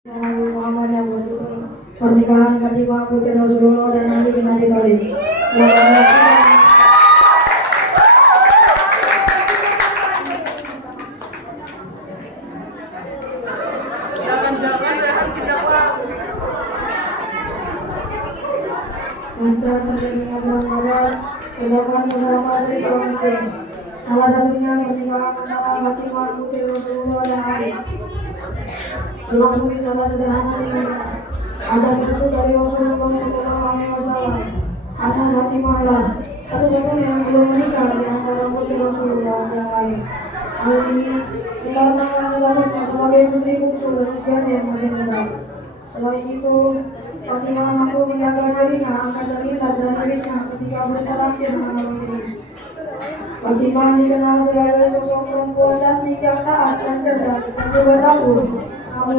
Muhammad yang mendukung pernikahan Fatimah putri Rasulullah dan Ali bin Abi Thalib. Pasca terjadinya perang Badar, terdapat beberapa peristiwa penting. Salah satunya pernikahan antara Fatimah putri Rasulullah dan Ali. Berlangsung secara sederhana ini. Ada restu dari Rasulullah SAW. Hanya Fatimah lah satu-satunya yang belum menikah di antara putri Rasulullah yang lain. Hal ini dikarenakan statusnya sebagai putri bungsu dan usianya yang masih muda. Selain itu, Fatimah mampu menjaga dirinya agar terhindar dari fitnah ketika berinteraksi dengan lawan jenis. Fatimah dikenal sebagai sosok perempuan cantik yang taat dan cerdas dan juga takut. Namun,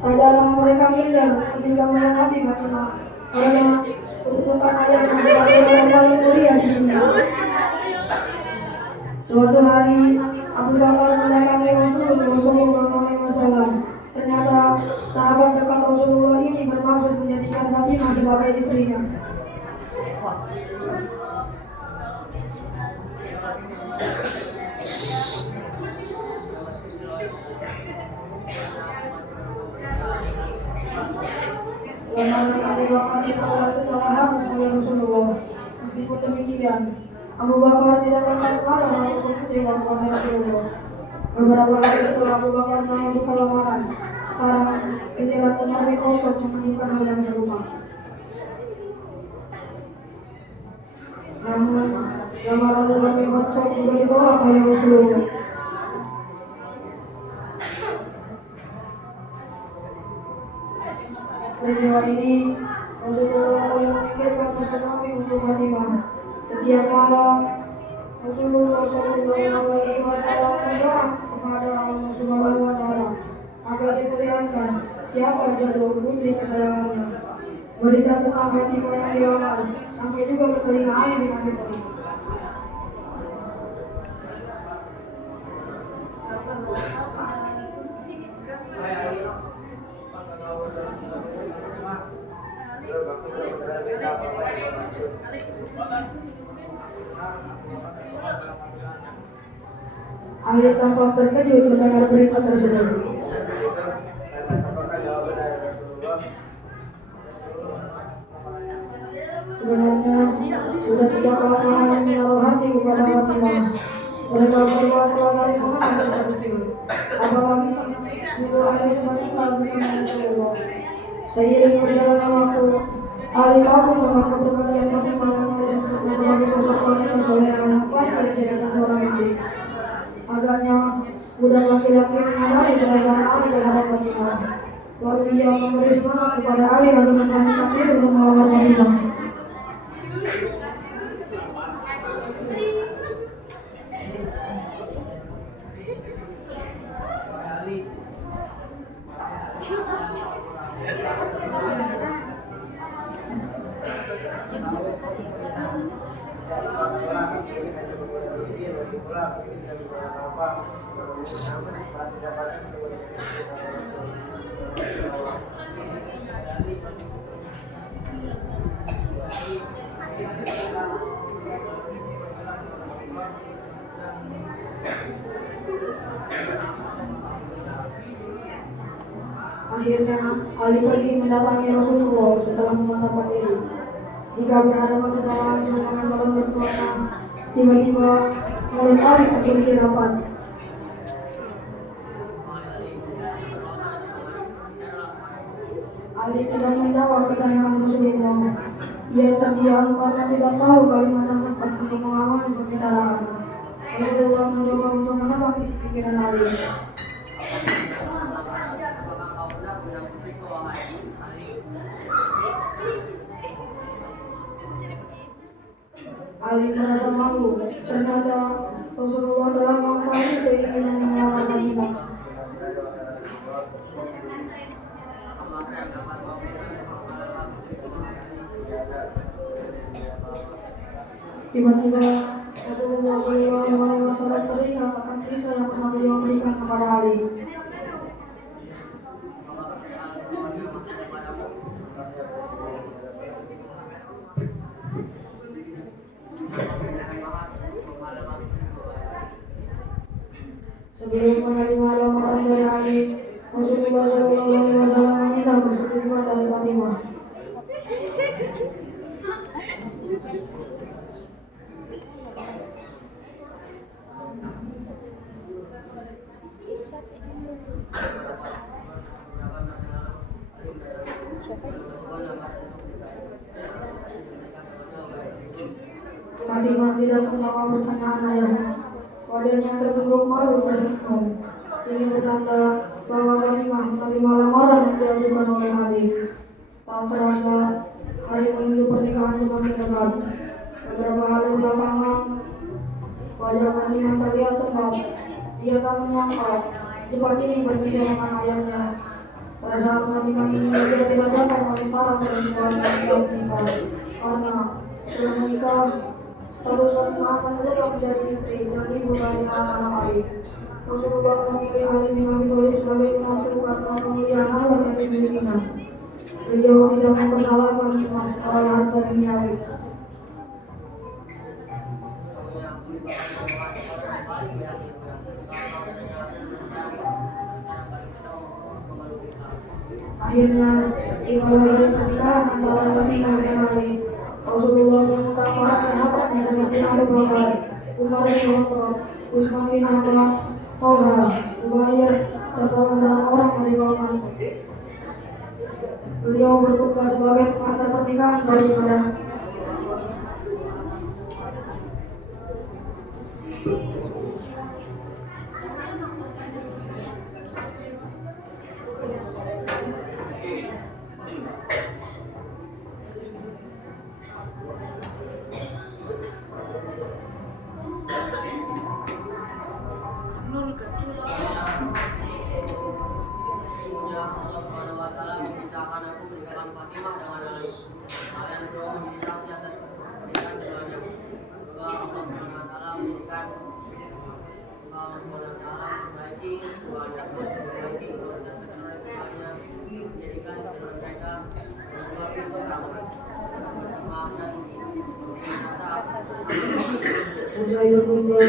tidaklah mereka minder ketika mendekati Fatimah karena kedudukan ayahnya sebagai orang paling mulia di dunia. Suatu hari, Abu Bakar mendatangi Rasulullah SAW. Ternyata sahabat dekat Rasulullah ini bermaksud menjadikan Fatimah sebagai istrinya. Kemudian Abu Bakar ditolak secara halus oleh Rasulullah. Meskipun demikian, Abu Bakar tidak lantas marah ataupun kecewa kepada Rasulullah. Beberapa hari setelah Abu Bakar mengajukan lamaran, sekarang giliran Umar bin Khattab mengajukan hal yang serupa. Namun, lamaran Umar bin Khattab juga ditolak oleh Rasulullah. Peristiwa ini Rasulullah yang memikirkan sesuatu untuk Fatimah. Setiap malam Rasulullah SAW berdoa kepada Allah Subhanahu wa Ta'ala agar diperlihatkan siapa jodoh putri kesayangannya. Berita tentang Fatimah yang dilamar sampai juga ke telinga Ali bin Abi Thalib. Ali tampak terkejut mendengar berita tersebut. Sebenarnya sudah sejak lama Ali menaruh hati kepada Fatimah. Mereka berdua telah saling mengenal sejak kecil. Apalagi dulu Ali sempat tinggal bersama Rasulullah. Seiring berjalannya waktu, Ali kagum dengan kepribadian Fatimah yang nyaris sebagai sosok wanita soleh anak pandai dijadikan seorang istri. Agaknya budak laki-laki menyadari perasaan Ali terhadap Fatimah. Lalu ia memberi semangat kepada Ali agar memberanikan diri untuk melamar Fatimah. Akhirnya Ali pergi mendatangi Rasulullah setelah memantapkan diri. Jika berhadapan secara langsung dengan calon mertuanya, tiba-tiba mulut Ali terkunci rapat. Ali tidak menjawab pertanyaan Rasulullah. Ia terdiam karena tidak tahu kalimat yang tepat untuk mengawali pembicaraan. Rasulullah mencoba untuk menebak isi pikiran Ali. Ali merasa malu. Ternyata Rasulullah telah mengetahui keinginan yang melamar Fatimah. Tiba-tiba Rasulullah SAW teringat akan kisah yang pernah beliau berikan kepada Ali. Sebelum menerima lamaran dari Ali, Rasulullah SAW meminta persetujuan dari Fatimah. Fatimah tidak menjawab pertanyaan ayahnya. Wajahnya terbentuk malu tersenyum. Ini bertanda bahwa Fatimah menerima lamaran yang diajukan oleh Ali. Tak terasa hari menuju pernikahan semakin dekat. Beberapa hari belakangan, wajah Fatimah terlihat sembab. Dia tak menyangka cepat ini berpisah dengan ayahnya. Perasaan Fatimah ini juga dirasakan oleh para perempuan yang sudah menikah, karena setelah menikah status Fatimah akan berubah menjadi istri dan ibu dari anak-anak Ali. Rasulullah memilih Ali bin Abi Thalib sebagai menantu karena kemuliaan alam yang dimilikinya. Beliau tidak mempersalahkan masalah harta duniawi. Akhirnya, dimulai pernikahan antara Fatimah dan Ali. Rasulullah mengundang para sahabatnya seperti Abu Bakar, Umar bin Khattab, Utsman bin Affan, Talha, Zubair, serta beberapa orang dari kalangan. Beliau bertugas sebagai pengantar pernikahan daripada usai berkumpul,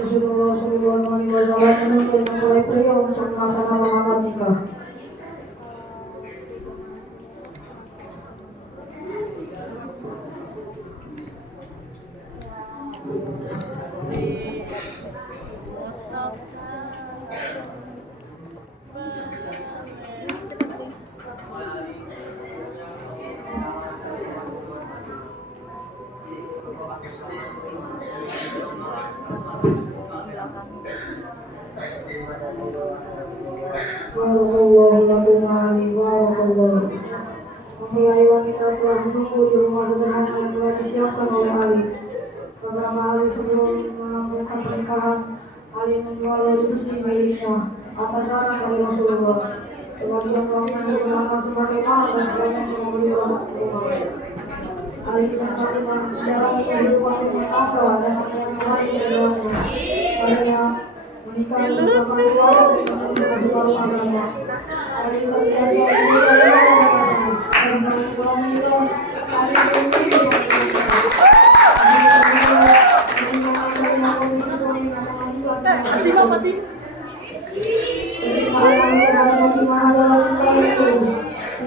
Rasulullah SAW menuntut mempelai pria untuk melaksanakan akad nikah. Barakallahu lakum Ali, barakallah. Mempelai wanita telah menunggu di rumah sederhana yang telah disiapkan oleh Ali. Beberapa hari sebelum melakukan pernikahan, Ali menjual baju besi miliknya atas saran dari Rasulullah. Sebagian uangnya digunakan sebagai mahar dan sebagian untuk membeli produk rumah. Ali dan Fatimah menjalani kehidupan rumah tangga dengan yang lain keduanya. Karena menikah merupakan suara yang sebaru agama. Ali terbiasa menikah dengan kasih. Dan setelah menikah, Ali bermimpi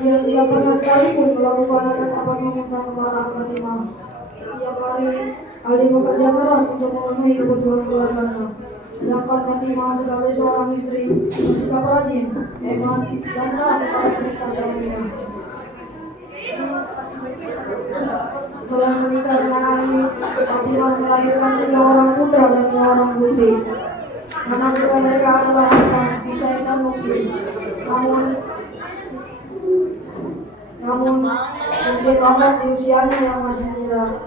dia tidak pernah sekalipun melakukan apa mengundang kemarahan Fatimah. Setiap hari Ali bekerja keras untuk memenuhi kebutuhan keluarganya. Sedangkan Fatimah sebagai seorang istri bersikap rajin, hemat, dan taat kepada perintah suaminya. Setelah menikah dengan Ali, Fatimah melahirkan 3 orang putra dan 2 orang putri. Anak putra mereka adalah Hasan, Husain, dan Muslim. Namun Husain wafat di usianya yang masih muda.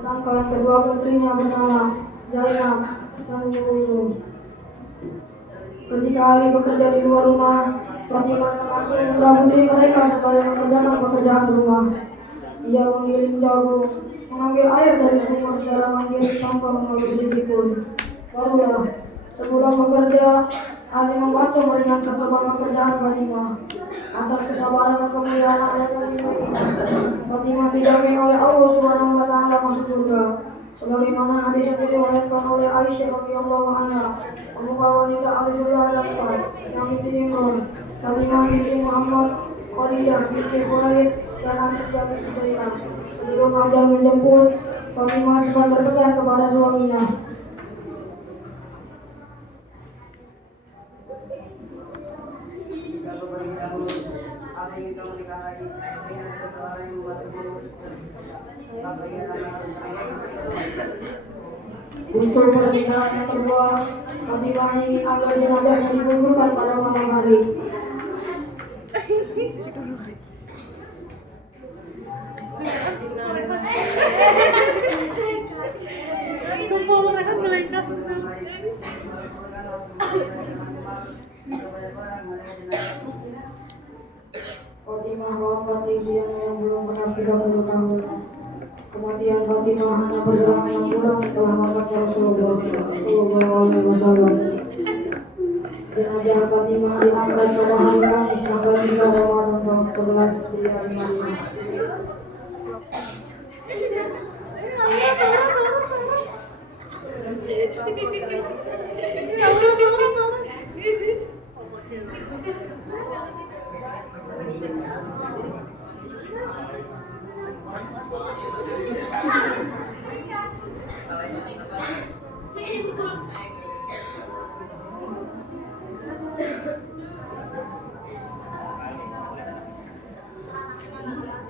Sedangkan kedua putrinya bernama Zainab dan Ummu Kulsum. Ketika Ali bekerja di luar rumah, Fatimah mengasuh putra putri mereka sebagai mengerjakan pekerjaan rumah. Ia menggiling jagung, mengambil air dari sumur secara mandiri tanpa mengeluh sedikit pun. Barulah sebulan bekerja, Ali membantu meringankan beban pekerjaan Fatimah. Atas kesabaran dan kemuliaan Allah yang dimiliki, Fatimah dijamin oleh Allah Subhanahu wa Ta'ala masuk surga. sebagaimana hadis yang diriwayatkan oleh Aisyah radhiyallahu anha, pemuka wanita Rasulullah yang binti Imran, Fatimah binti Muhammad, Khadiijah binti Khuwailid dan Aisyah binti Zainab. Sebelum ajal menjemput, Fatimah sempat berpesan kepada suaminya. Untuk pernikahan yang kedua, Fatimah ingin agar jenazahnya dikuburkan pada malam hari. Sumpah mereka malaikat. Fatimah wafat di usianya yang belum genap 30 tahun. Kematian Fatimah hanya berselang 6 bulan setelah wafatnya Rasulullah SAW. Jenazah Fatimah diangkat pada hari Kamis tanggal 3 Ramadan tahun 11 Hijriah di Madinah.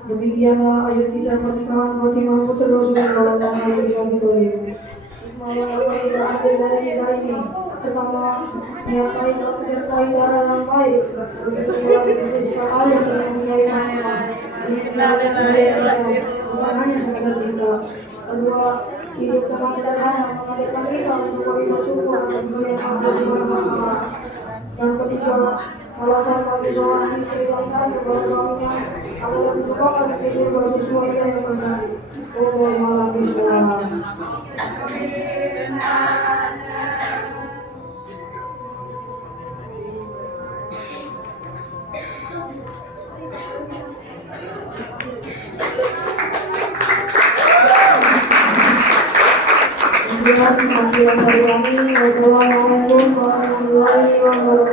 Demikianlah ayat kisah pernikahan Fatimah putri Rasulullah SAW. Hikmah yang dapat kita ambil dari kisah ini: pertama, niat baik dan menyertai darah yang baik. Begitu pula bersikap adil dalam menilai Fatimah. Ini bukan hanya sekedar cinta. Kedua, hidup dengan sederhana mengajarkan kita untuk bersyukur atas yang Allah Subhanahu wa Ta'ala. Yang ketiga, alasan bagi seorang istri yang taat kepada suaminya adalah merupakan surga sesuai yang terjadi. Allah malam bismillah. Wassalamualaikum warahmatullahi wabarakatuh.